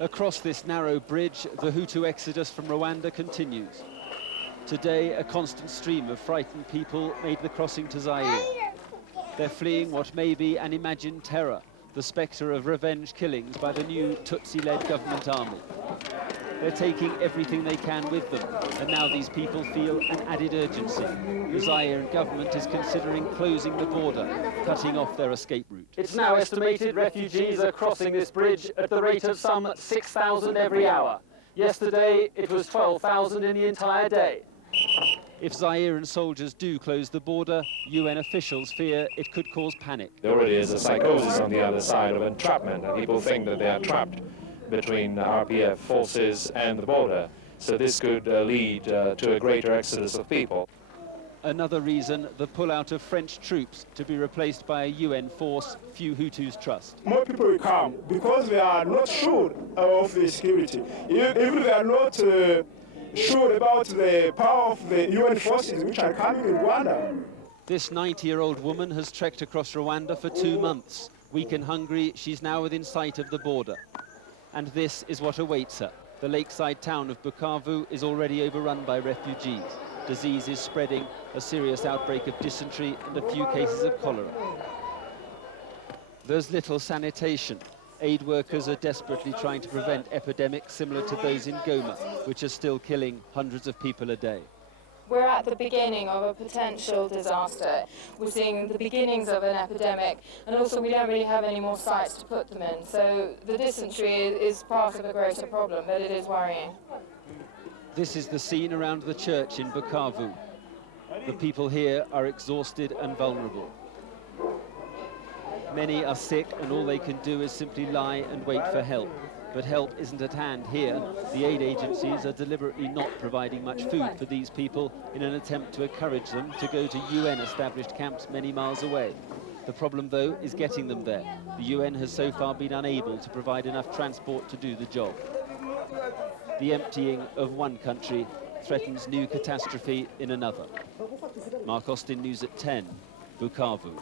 Across this narrow bridge, the Hutu exodus from Rwanda continues. Today, a constant stream of frightened people made the crossing to Zaire. They're fleeing what may be an imagined terror, the spectre of revenge killings by the new Tutsi-led government army. They're taking everything they can with them, and now these people feel an added urgency. The Zairean government is considering closing the border, cutting off their escape route. It's now estimated refugees are crossing this bridge at the rate of some 6,000 every hour. Yesterday, it was 12,000 in the entire day. If Zairean soldiers do close the border, UN officials fear it could cause panic. There already is a psychosis on the other side of entrapment, and people think that they are trapped between RPF forces and the border. So this could lead to a greater exodus of people. Another reason, the pullout of French troops to be replaced by a UN force few Hutus trust. More people will come because they are not sure of the security. Even they are not sure about the power of the UN forces which are coming in Rwanda. This 90-year-old woman has trekked across Rwanda for 2 months. Weak and hungry, she's now within sight of the border. And this is what awaits her. The lakeside town of Bukavu is already overrun by refugees. Disease is spreading, a serious outbreak of dysentery and a few cases of cholera. There's little sanitation. Aid workers are desperately trying to prevent epidemics similar to those in Goma, which are still killing hundreds of people a day. We're at the beginning of a potential disaster. We're seeing the beginnings of an epidemic, and also we don't really have any more sites to put them in. So the dysentery is part of a greater problem, but it is worrying. This is the scene around the church in Bukavu. The people here are exhausted and vulnerable. Many are sick, and all they can do is simply lie and wait for help. But help isn't at hand here. The aid agencies are deliberately not providing much food for these people in an attempt to encourage them to go to UN-established camps many miles away. The problem, though, is getting them there. The UN has so far been unable to provide enough transport to do the job. The emptying of one country threatens new catastrophe in another. Mark Austin, News at 10, Bukavu.